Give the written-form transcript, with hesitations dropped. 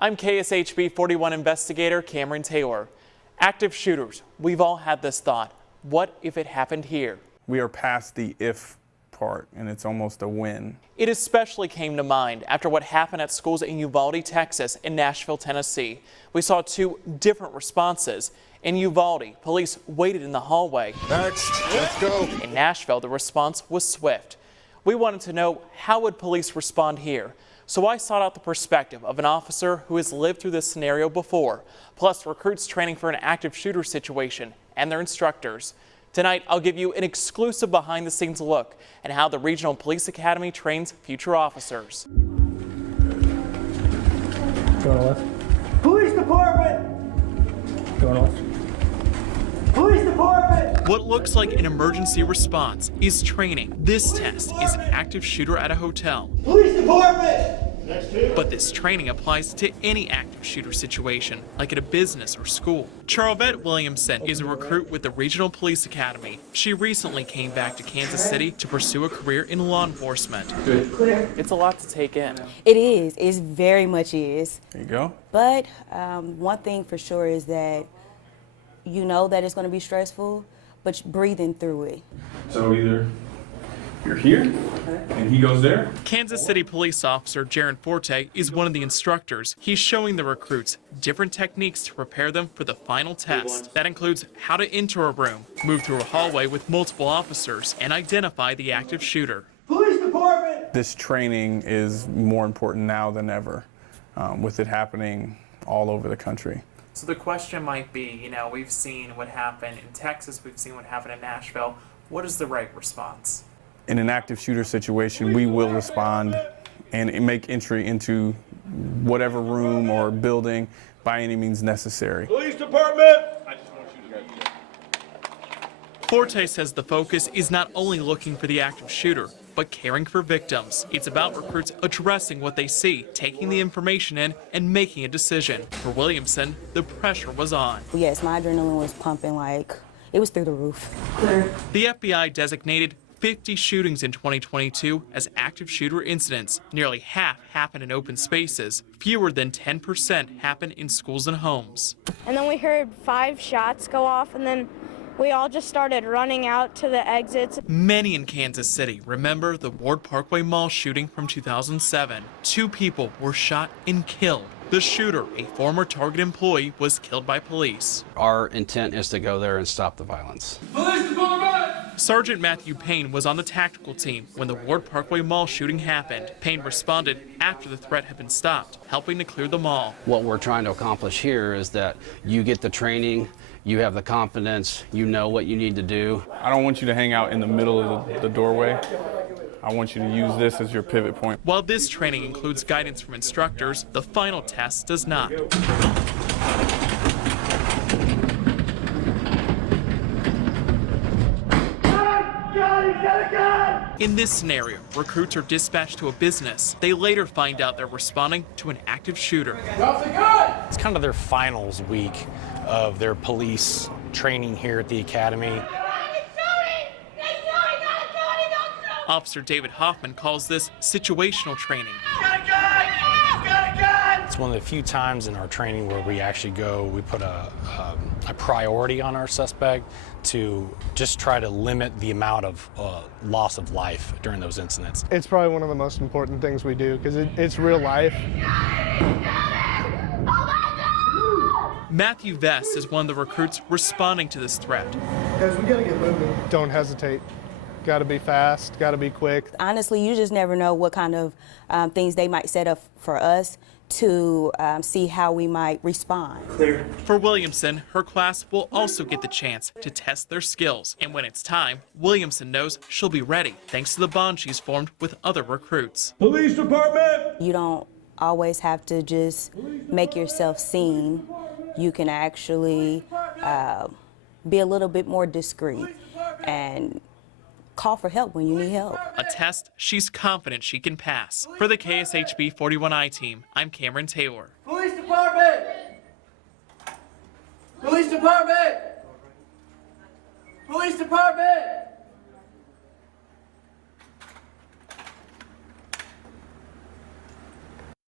I'm KSHB 41 investigator Cameron Taylor. Active shooters, we've all had this thought. What if it happened here? We are past the if part, and it's almost a win. It especially came to mind after what happened at schools in Uvalde, Texas and Nashville, Tennessee. We saw two different responses. In Uvalde, police waited in the hallway. Next, let's go. In Nashville, the response was swift. We wanted to know, how would police respond here? So I sought out the perspective of an officer who has lived through this scenario before, plus recruits training for an active shooter situation and their instructors. Tonight, I'll give you an exclusive behind-the-scenes look at how the Regional Police Academy trains future officers. Going left. Police Department! Going left. Police Department! What looks like an emergency response is training. This test is an active shooter at a hotel. Police Department! But this training applies to any active shooter situation, like at a business or school. Charlevette Williamson is a recruit with the Regional Police Academy. She recently came back to Kansas City to pursue a career in law enforcement. Clear. It's a lot to take in. It is. It very much is. There you go. But one thing for sure is that you know that it's going to be stressful, but you're breathing through it. So either you're here and he goes there. Kansas City police officer Jaron Forte is one of the instructors. He's showing the recruits different techniques to prepare them for the final test. That includes how to enter a room, move through a hallway with multiple officers, and identify the active shooter. Police Department! This training is more important now than ever, with it happening all over the country. So the question might be, we've seen what happened in Texas, we've seen what happened in Nashville. What is the right response? In an active shooter situation, we will respond and make entry into whatever room or building by any means necessary. Police Department! Forte says the focus is not only looking for the active shooter, but caring for victims. It's about recruits addressing what they see, taking the information in, and making a decision. For Williamson, the pressure was on. Yes, my adrenaline was pumping like it was through the roof. Clear. The FBI designated 50 shootings in 2022 as active shooter incidents. Nearly half happen in open spaces. Fewer than 10% happen in schools and homes. And then we heard 5 shots go off, and then we all just started running out to the exits. Many in Kansas City remember the Ward Parkway Mall shooting from 2007. 2 people were shot and killed. The shooter, a former Target employee, was killed by police. Our intent is to go there and stop the violence. Police Department! Sergeant Matthew Payne was on the tactical team when the Ward Parkway Mall shooting happened. Payne responded after the threat had been stopped, helping to clear the mall. What we're trying to accomplish here is that you get the training, you have the confidence, you know what you need to do. I don't want you to hang out in the middle of the doorway. I want you to use this as your pivot point. While this training includes guidance from instructors, the final test does not. In this scenario, recruits are dispatched to a business. They later find out they're responding to an active shooter. It's kind of their finals week of their police training here at the academy. Officer David Hoffman calls this situational training. It's one of the few times in our training where we actually we put a priority on our suspect to just try to limit the amount of loss of life during those incidents. It's probably one of the most important things we do because it's real life. Matthew Vest is one of the recruits responding to this threat. Guys, we gotta get moving. Don't hesitate. Gotta be fast, gotta be quick. Honestly, you just never know what kind of things they might set up for us to see how we might respond. Clear. For Williamson, her class will also get the chance to test their skills. And when it's time, Williamson knows she'll be ready, thanks to the bond she's formed with other recruits. Police Department! You don't always have to just make yourself seen. You can actually be a little bit more discreet and call for help when you need help. A test she's confident she can pass. For the KSHB 41I team, I'm Cameron Taylor. Police Department! Police Department! Police Department!